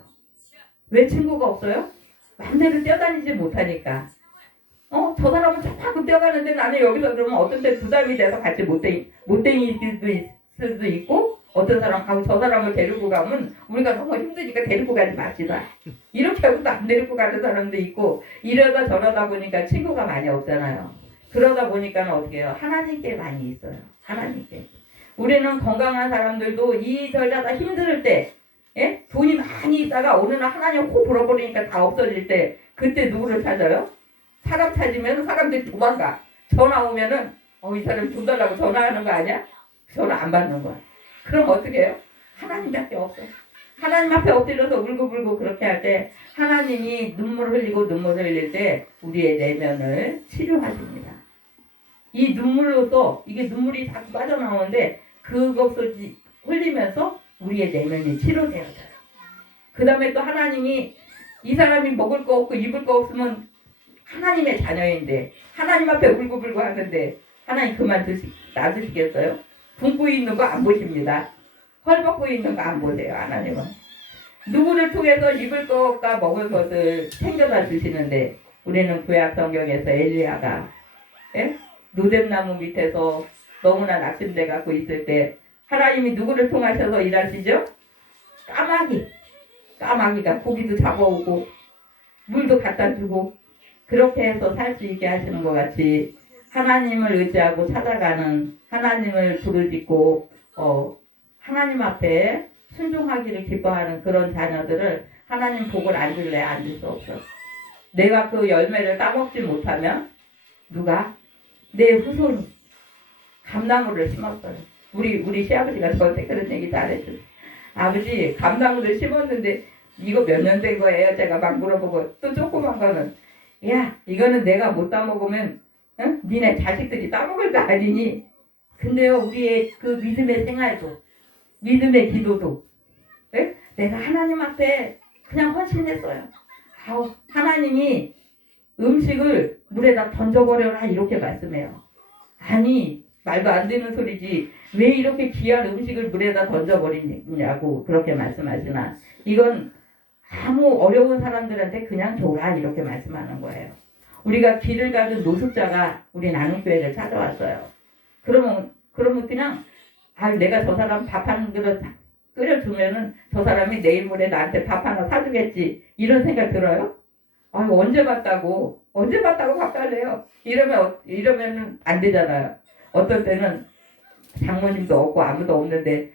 왜 친구가 없어요? 마음대로 뛰어다니지 못하니까. 저 사람은 자꾸 뛰어가는데 나는 여기서 그러면 어떤 때 부담이 돼서 같이 못 댕길 수도 있고 어떤 사람하고 저 사람을 데리고 가면 우리가 너무 힘드니까 데리고 가지 맙시다. 이렇게 하고도 안 데리고 가는 사람도 있고 이러다 저러다 보니까 친구가 많이 없잖아요. 그러다 보니까 어떻게 해요? 하나님께 많이 있어요. 하나님께. 우리는 건강한 사람들도 이저러다 힘들 때 돈이 많이 있다가 어느 날 하나님 호 불어버리니까 다 없어질 때 그때 누구를 찾아요? 사람 찾으면 사람들이 도망가. 전화 오면은 이 사람 돈 달라고 전화하는 거 아니야? 전화 안 받는 거야. 그럼 어떻게 해요? 하나님밖에 없어. 하나님 앞에 엎드려서 울고불고 그렇게 할 때 하나님이 눈물 흘릴 때 우리의 내면을 치료하십니다. 이 눈물로서 이게 눈물이 자꾸 빠져나오는데 그것을 흘리면서 우리의 내면이 치료되어져요. 그 다음에 또 하나님이 이 사람이 먹을 거 없고 입을 거 없으면 하나님의 자녀인데 하나님 앞에 울고불고 하는데 하나님 그만 놔두시겠어요? 굶고 있는 거 안 보십니다. 헐벗고 있는 거 안 보세요. 하나님은 누구를 통해서 입을 것과 먹을 것을 챙겨다 주시는데 우리는 구약 성경에서 엘리야가 노뎀나무 밑에서 너무나 낙심돼 갖고 있을 때 하나님이 누구를 통하셔서 일하시죠? 까마귀가 고기도 잡아오고 물도 갖다 주고 그렇게 해서 살 수 있게 하시는 것 같이 하나님을 의지하고 찾아가는 하나님을 부르짖고 하나님 앞에 순종하기를 기뻐하는 그런 자녀들을 하나님 복을 안 줄래? 안 줄 수 없어. 내가 그 열매를 따먹지 못하면 누가? 내 후손이 감나무를 심었어요. 우리 시아버지가 저한테 그런 얘기 잘했어요. 아버지 감나무를 심었는데 이거 몇 년 된 거예요? 제가 막 물어보고 또 조그만 거는 야 이거는 내가 못 따먹으면 니네 자식들이 따먹을 거 아니니? 근데요 우리의 그 믿음의 생활도 믿음의 기도도 내가 하나님 앞에 그냥 헌신했어요. 하나님이 음식을 물에다 던져버려라 이렇게 말씀해요. 아니 말도 안 되는 소리지 왜 이렇게 귀한 음식을 물에다 던져버리냐고 그렇게 말씀하시나. 이건 아무 어려운 사람들한테 그냥 줘라 이렇게 말씀하는 거예요. 우리가 길을 가는 노숙자가 우리 나눔교회를 찾아왔어요. 그러면 그냥 내가 저 사람 밥 한 그릇 끓여주면은 저 사람이 내일 모레 나한테 밥 하나 사주겠지 이런 생각 들어요? 언제 봤다고 밥 달래요? 이러면은 안 되잖아요. 어떤 때는 장모님도 없고 아무도 없는데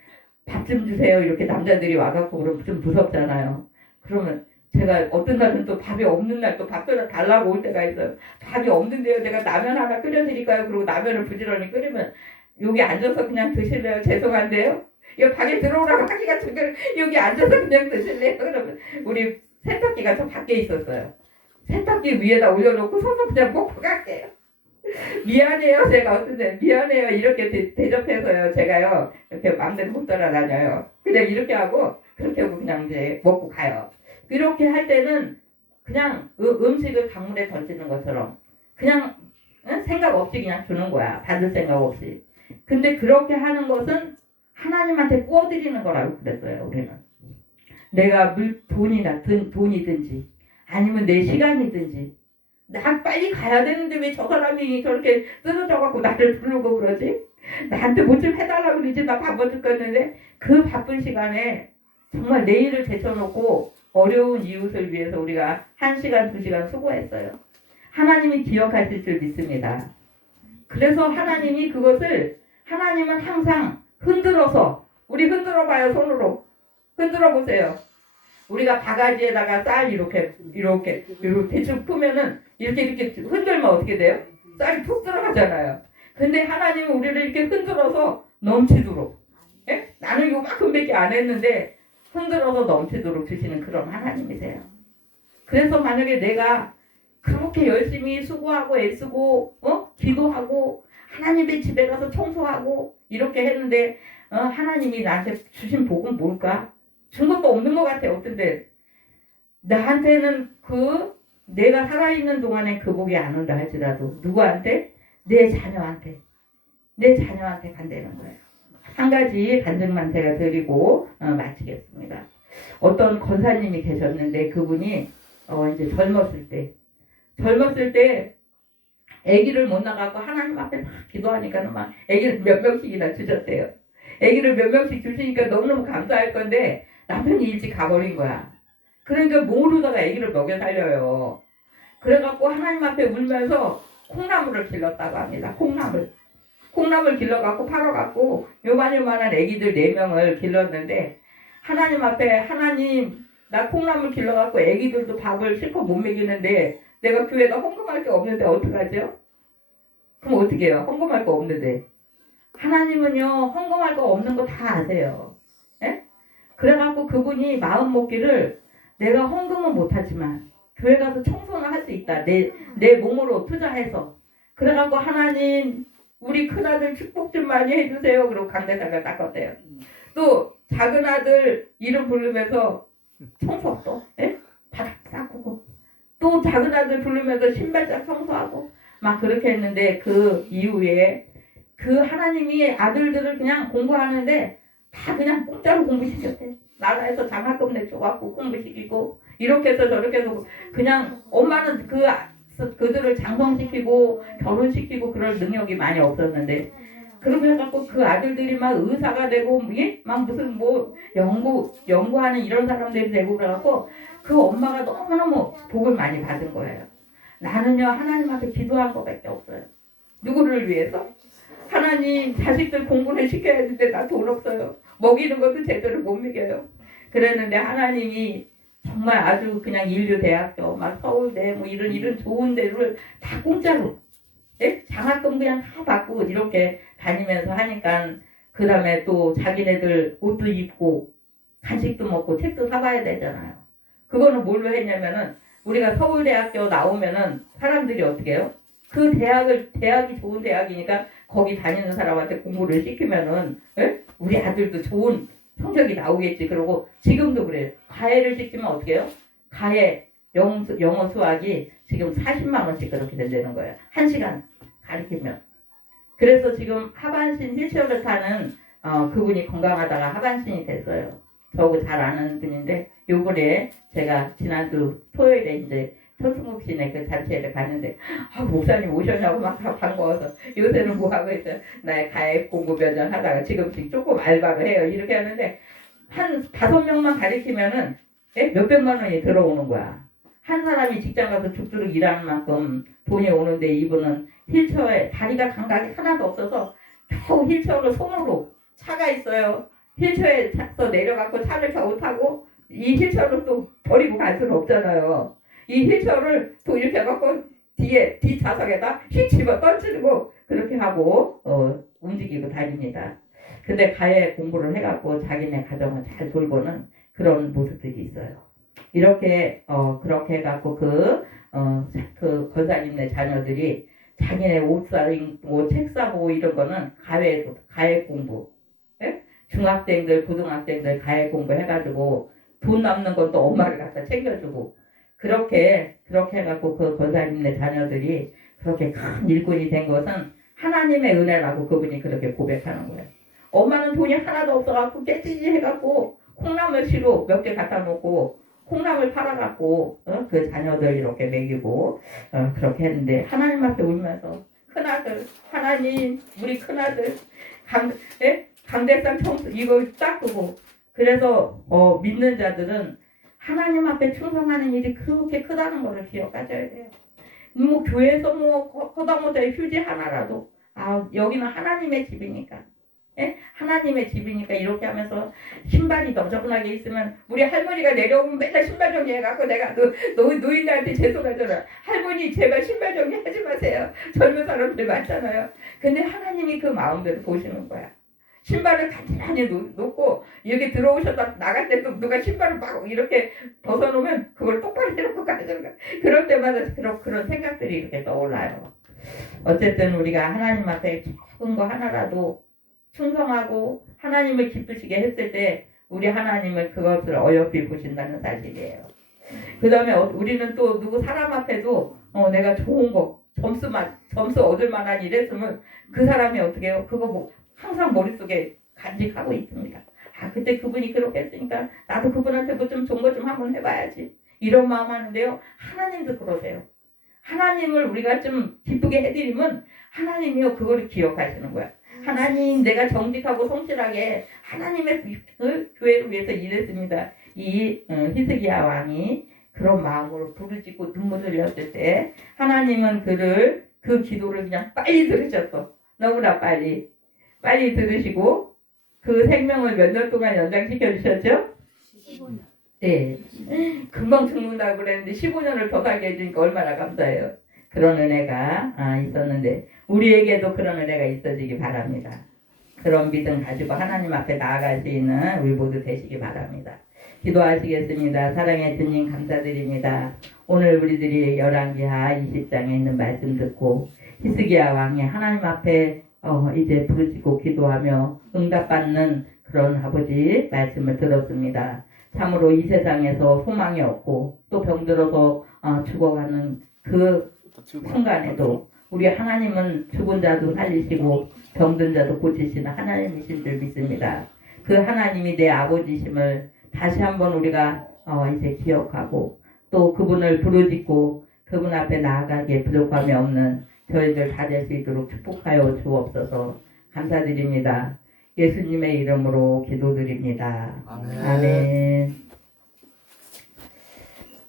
밥 좀 주세요 이렇게 남자들이 와갖고 그러면 좀 무섭잖아요. 그러면 제가 어떤 날은 또 밥이 없는 날 또 밥 끓여 달라고 올 때가 있어요. 밥이 없는데요. 제가 라면 하나 끓여드릴까요? 그리고 라면을 부지런히 끓이면 여기 앉아서 그냥 드실래요? 죄송한데요. 이 방에 들어오라고 하기가 지금 여기 앉아서 그냥 드실래요? 그러면 우리 세탁기가 저 밖에 있었어요. 세탁기 위에다 올려놓고 서서 그냥 먹고 갈게요. 미안해요. 제가 어떤데 미안해요. 이렇게 대접해서요. 제가요. 이렇게 마음대로 못 따라다녀요. 그냥 이렇게 하고 그렇게 하고 그냥 이제 먹고 가요. 이렇게 할 때는 그냥 음식을 강물에 던지는 것처럼 그냥 생각 없이 그냥 주는 거야. 받을 생각 없이. 근데 그렇게 하는 것은 하나님한테 구워드리는 거라고 그랬어요. 우리는. 내가 돈이든지 아니면 내 시간이든지 나 빨리 가야 되는데 왜 저 사람이 저렇게 쓰러져갖고 나를 부르고 그러지? 나한테 뭐 좀 해달라고 그러지? 나 바빠 죽겠는데 그 바쁜 시간에 정말 내일을 제쳐놓고 어려운 이웃을 위해서 우리가 1시간, 2시간 수고했어요. 하나님이 기억하실 줄 믿습니다. 그래서 하나님이 그것을 하나님은 항상 흔들어서 우리 흔들어 봐요. 손으로 흔들어 보세요. 우리가 바가지에다가 쌀 이렇게 대충 푸면은 이렇게 흔들면 어떻게 돼요? 쌀이 푹 들어가잖아요. 근데 하나님은 우리를 이렇게 흔들어서 넘치도록 나는 요만큼밖에 안 했는데 흔들어서 넘치도록 주시는 그런 하나님이세요. 그래서 만약에 내가 그렇게 열심히 수고하고 애쓰고 기도하고 하나님의 집에 가서 청소하고 이렇게 했는데 하나님이 나한테 주신 복은 뭘까? 준 것도 없는 것 같아. 어떤데 나한테는 내가 살아있는 동안에 그 복이 안 온다 할지라도 누구한테? 내 자녀한테 간다는 거예요. 한 가지 간증만 제가 드리고 마치겠습니다. 어떤 권사님이 계셨는데 그분이 이제 젊었을 때 아기를 못 나가고 하나님 앞에 막 기도하니까는 막 아기를 몇 명씩이나 주셨대요. 아기를 몇 명씩 주시니까 너무너무 감사할 건데 남편이 일찍 가버린 거야. 그러니까 모르다가 아기를 먹여 살려요. 그래갖고 하나님 앞에 울면서 콩나물을 길렀다고 합니다. 콩나물 길러갖고 팔아갖고 요만한 아기들 4명을 길렀는데 하나님 앞에 하나님 나 콩나물 길러갖고 아기들도 밥을 실컷 못 먹이는데 내가 교회가 헌금할 게 없는데 어떡하죠? 그럼 어떻게 해요? 헌금할 거 없는데 하나님은요 헌금할 거 없는 거 다 아세요. 예? 그래갖고 그분이 마음 먹기를 내가 헌금은 못하지만 교회 가서 청소는 할 수 있다. 내 몸으로 투자해서 그래갖고 하나님 우리 큰아들 축복 좀 많이 해주세요. 그리고 강대상을 닦았대요. 또 작은 아들 이름 부르면서 청소 또 바닥 닦고 또 작은 아들 부르면서 신발장 청소하고 막 그렇게 했는데 그 이후에 그 하나님이 아들들을 그냥 공부하는데 다 그냥 공짜로 공부시켰대. 나라에서 장학금 내줘갖고 공부시키고 이렇게 해서 저렇게 해서 그냥 엄마는 그들을 장성시키고 결혼시키고 그럴 능력이 많이 없었는데 그렇게 해갖고 그 아들들이 막 의사가 되고 막 무슨 뭐 연구하는 이런 사람들이 되고 그래갖고 그 엄마가 너무너무 복을 많이 받은 거예요. 나는요 하나님 앞에 기도한 것밖에 없어요. 누구를 위해서? 하나님 자식들 공부를 시켜야 되는데 나 돈 없어요. 먹이는 것도 제대로 못 먹여요. 그랬는데 하나님이 정말 아주 그냥 인류대학교 막 서울대 뭐 이런 좋은 데를 다 공짜로 장학금 그냥 다 받고 이렇게 다니면서 하니까 그 다음에 또 자기네들 옷도 입고 간식도 먹고 책도 사봐야 되잖아요. 그거는 뭘로 했냐면은 우리가 서울대학교 나오면은 사람들이 어떻게 해요? 그 대학이 좋은 대학이니까 거기 다니는 사람한테 공부를 시키면은 우리 아들도 좋은 성적이 나오겠지. 그러고 지금도 그래요. 가해를 시키면 어떻게 해요? 가해 영어 수학이 지금 40만 원씩 그렇게 된다는 거예요. 1시간 가르치면. 그래서 지금 하반신 휠체어를 타는 그분이 건강하다가 하반신이 됐어요. 저하고 잘 아는 분인데 요번에 제가 지난주 토요일에 이제 천승국 씨네 그 잔치에 갔는데 목사님 오셨냐고 막 반가워서 요새는 뭐 하고 있어요? 나의 가입 공부 변전 하다가 지금씩 조금 알바를 해요. 이렇게 하는데 한 5명만 가르치면은 몇백만 원이 들어오는 거야. 한 사람이 직장 가서 죽도록 일하는 만큼 돈이 오는데 이분은 휠체어에 다리가 감각이 하나도 없어서 겨우 휠체어를 손으로 차가 있어요. 휠체어에 타서 내려가고 차를 겨우 타고 이 휠체어를 또 버리고 갈 수는 없잖아요. 이 휠체어를 또 이렇게 해갖고 뒤 좌석에다 휙 집어 던지고 그렇게 하고 움직이고 다닙니다. 근데 가해 공부를 해갖고 자기네 가정을 잘 돌보는 그런 모습들이 있어요. 이렇게 그렇게 해갖고 그 권사님네 자녀들이 자기네 옷 사고 책 사고 이런 거는 가해 공부, 예? 중학생들 고등학생들 가해 공부 해가지고 돈 남는 것도 엄마를 갖다 챙겨주고 그렇게 해갖고 그 권사님네 자녀들이 그렇게 큰 일꾼이 된 것은 하나님의 은혜라고 그분이 그렇게 고백하는 거예요. 엄마는 돈이 하나도 없어갖고 깨지지 해갖고 콩나물 시루 몇 개 갖다 놓고 콩나물 팔아갖고 그 자녀들 이렇게 먹이고 그렇게 했는데 하나님 앞에 울면서 큰아들 하나님 우리 큰아들 강대상 청소 이거 닦고 그래서 믿는 자들은 하나님 앞에 충성하는 일이 그렇게 크다는 것을 기억하셔야 돼요. 뭐 교회에서 뭐 허다못해 휴지 하나라도 여기는 하나님의 집이니까 하나님의 집이니까 이렇게 하면서 신발이 너저분하게 있으면 우리 할머니가 내려오면 맨날 신발 정리해갖고 내가 노인들한테 죄송하잖아. 할머니 제발 신발 정리하지 마세요. 젊은 사람들 많잖아요. 근데 하나님이 그 마음대로 보시는 거야. 신발을 간단히 놓고 여기 들어오셨다 나갈 때도 누가 신발을 막 이렇게 벗어놓으면 그걸 똑바로 해놓고 가는 거야. 그럴 때마다 그런 생각들이 이렇게 떠올라요. 어쨌든 우리가 하나님 앞에 작은 거 하나라도 충성하고 하나님을 기쁘시게 했을 때 우리 하나님을 그것을 어여삐 보신다는 사실이에요. 그 다음에 우리는 또 누구 사람 앞에도 내가 좋은 거 점수 얻을 만한 일 했으면 그 사람이 어떻게 해요? 그거 뭐 항상 머릿속에 간직하고 있습니다. 그때 그분이 그렇게 했으니까 나도 그분한테 뭐 좀 좋은 거 좀 한번 해봐야지 이런 마음 하는데요. 하나님도 그러세요. 하나님을 우리가 좀 기쁘게 해드리면 하나님이요 그거를 기억하시는 거야. 하나님 내가 정직하고 성실하게 하나님의 교회를 위해서 일했습니다. 이 히스기야 왕이 그런 마음으로 부르짖고 눈물을 흘렸을 때 하나님은 그 기도를 그냥 빨리 들으셨어. 너무나 빨리 들으시고 그 생명을 몇 년 동안 연장시켜 주셨죠? 15년. 네. 금방 죽는다고 그랬는데 15년을 더 살게 해주니까 얼마나 감사해요. 그런 은혜가 있었는데 우리에게도 그런 은혜가 있어지기 바랍니다. 그런 믿음 가지고 하나님 앞에 나아갈 수 있는 우리 모두 되시기 바랍니다. 기도하시겠습니다. 사랑의 주님 감사드립니다. 오늘 우리들이 열왕기하 20장에 있는 말씀 듣고 히스기야 왕이 하나님 앞에 이제 부르짖고 기도하며 응답받는 그런 아버지 말씀을 들었습니다. 참으로 이 세상에서 소망이 없고 또 병들어서 죽어가는 그 순간에도 우리 하나님은 죽은 자도 살리시고 병든 자도 고치시는 하나님이신 줄 믿습니다. 그 하나님이 내 아버지심을 다시 한번 우리가 이제 기억하고 또 그분을 부르짖고 그분 앞에 나아가기에 부족함이 없는 저희들 다 될 수 있도록 축복하여 주옵소서. 감사드립니다. 예수님의 이름으로 기도드립니다. 아멘. 아멘.